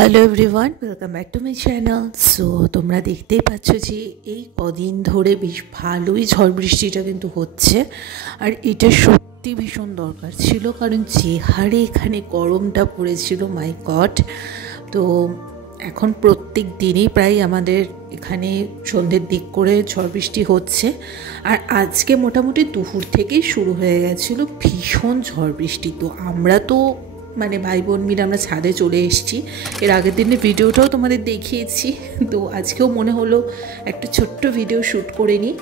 Hello everyone, welcome back to my channel. So তোমরা দেখতেই পাচ্ছ যে এই কদিন ধরে বেশ ভালোই ঝড় বৃষ্টিটা কিন্তু হচ্ছে, আর এটা সত্যি ভীষণ দরকার ছিল, কারণ যে হারে এখানে গরমটা পড়েছিল, মাই গড। তো এখন প্রত্যেক দিনই প্রায় আমাদের এখানে সন্ধ্যের দিক করে ঝড় বৃষ্টি হচ্ছে, আর আজকে মোটামুটি দুপুর থেকেই শুরু হয়ে গেছিলো ভীষণ ঝড় বৃষ্টি। তো আমরা তো ভাই বোন মিলে আমরা ছাদে চলে এসেছি। এর আগের দিনের ভিডিওটাও তোমাদের দেখিয়েছি, তো আজকেও মনে হলো একটা ছোট্ট ভিডিও শ্যুট করে নিই।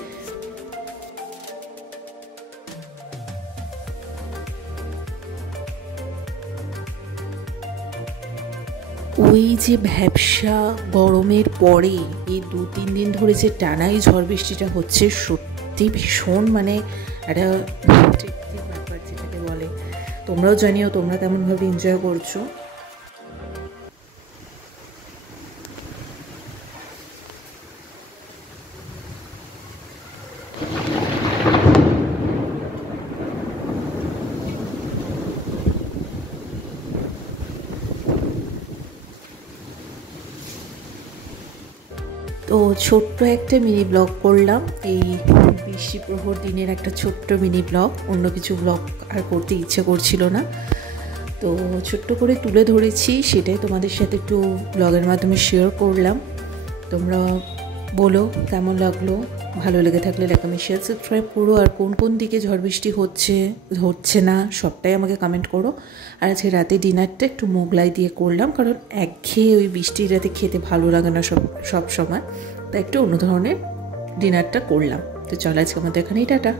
ওই যে ভ্যাপসা গরমের পরে এই 2-3 দিন ধরে যে টানাই ঝড় বৃষ্টিটা হচ্ছে, সত্যি ভীষণ একটা তৃপ্তির ব্যাপার যেটাকে বলে। তোমরাও জানিও তোমরা তেমনভাবে এনজয় করছো। তো ছোট্ট একটা মিনি ব্লগ করলাম, এই বৃষ্টি প্রহর দিনের একটা ছোট্ট মিনি ব্লগ। অন্য কিছু ব্লগ আর করতে ইচ্ছে করছিল না, তো ছোট্ট করে তুলে ধরেছি, সেটাই তোমাদের সাথে একটু ব্লগের মাধ্যমে শেয়ার করলাম। তোমরা বলো কেমন লাগলো, ভালো লেগে থাকলে লাইক কমেন্ট শেয়ার সাবস্ক্রাইব করো। আর কোন কোন দিকে ঝড় বৃষ্টি হচ্ছে না সবটাই আমাকে কমেন্ট করো। আর আজকে রাতে ডিনারটা একটু মোগলাই দিয়ে করলাম, কারণ একঘেয়ে ওই বৃষ্টির রাতে খেতে ভালো লাগে না সব সময়, তাই একটু অন্য ধরনের ডিনারটা করলাম। তো চলো আজকে আমাদের এখানেই টাটা।